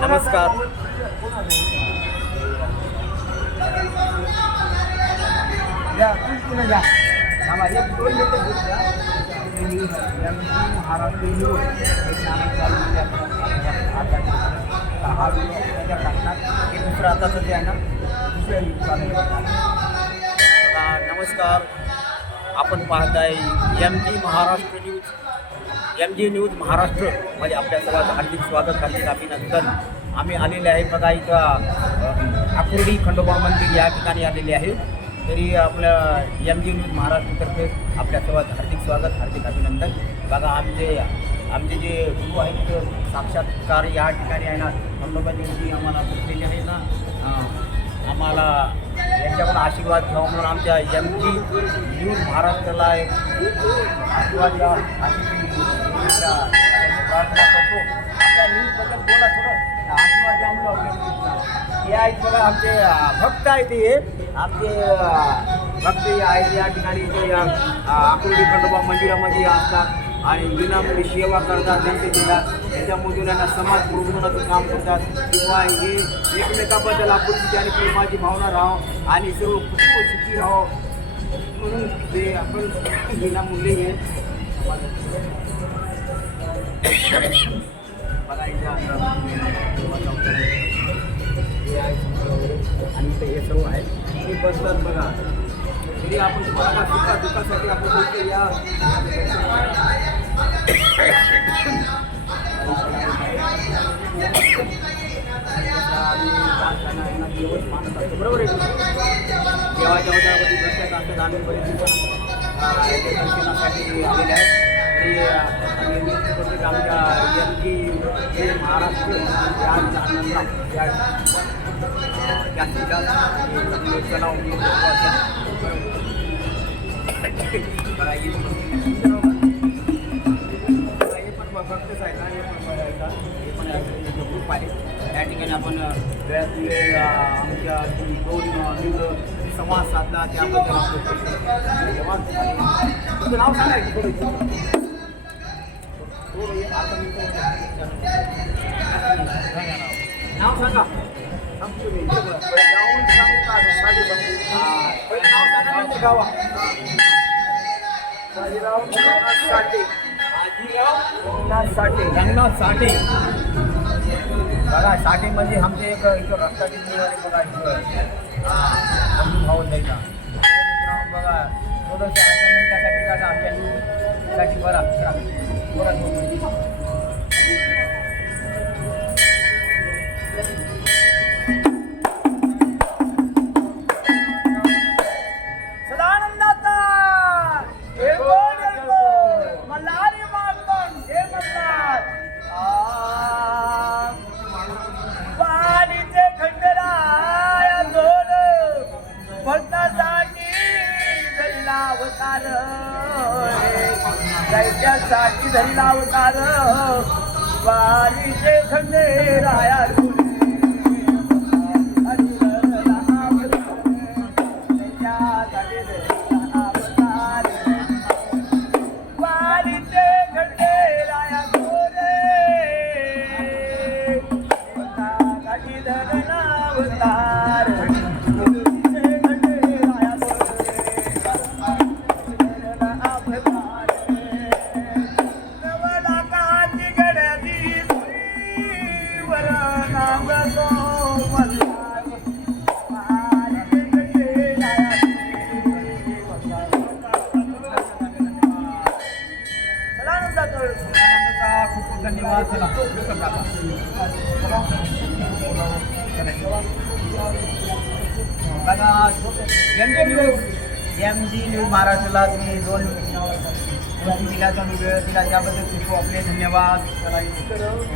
नमस्कार. या महाराष्ट्र न्यूज हा हे आताचं जे आहे ना दुसऱ्या न्यूज नमस्कार. आपण पाहताय M G Maharashtra news M G news महाराष्ट्रमध्ये आपल्या सर्वांचं हार्दिक स्वागत हार्दिक अभिनंदन. आम्ही आलेले आहे बघा इथं आकुर्डी खंडोबा मंदिर या ठिकाणी आलेले आहे. तरी आपल्या एम जी न्यूज महाराष्ट्रतर्फे आपल्या सर्वांचं हार्दिक स्वागत हार्दिक अभिनंदन. बघा आमचे आमचे जे गुरु आहेत साक्षात्कार या ठिकाणी आहे ना. खंडोबा देवजी आम्हाला भेटलेले आहे ना. आम्हाला यांच्याकडून आशीर्वाद घ्यावा म्हणून आमच्या एम जी न्यूज महाराष्ट्राला एक आशीर्वाद द्या अशी प्रार्थना करतो आमच्या न्यूजबद्दल बोला थोडं. आशीर्वाद द्या म्हणून हे आहेत बघा आमचे भक्त आहेत हे. आमचे भक्त आहेत. या ठिकाणी ते आकुर्डी खंडोबा मंदिरामध्ये असतात. आणि विनामूल्य सेवा करतात जनतेला त्याच्यामुळे त्यांना समाज प्रबोधनाचं काम करतात. किंवा हे एकमेकाबद्दल आपुलकी आणि प्रेमाची भावना राहावं आणि सर्व कुटुंब सुखी राहावं म्हणून ते आपण विनामूल्य हे हे सर्व आहे. हे बसतात बघा. तरी आपण तुम्हाला सुखा दुःखासाठी आपण बोलतो या. बरोबर आहे. देवाच्या वजावरती बसल्यात असतात आम्ही बरेच दिवस आलेले आहेत. महाराष्ट्र या जास्तीत जास्त चलाव बघा पण आहे ना हे पण आहे, ग्रुप आहे ठिकाणी आपण आमच्या दोन अं, संवाद साधला त्याबद्दल नाव नाव सांगा. साठे रंगनाथ साठे. बघा साठे म्हणजे आमचे एक इथं रस्त्याची बघा इथं. भाऊ द्यायचा बघा थोडंसं का आमच्या न्यूजसाठी बरा बरा. भक्तासाठी धरला अवतार दैत्यासाठी खंडे अवतार पाणीचे खंडेराया दोन आनंदाचा लवकर टाका. बघा M G news M G news महाराष्ट्राला तुम्ही दोन दोन दिल्याचा वेळ दिला त्याबद्दल खूप खूप आपले धन्यवाद चला इथं.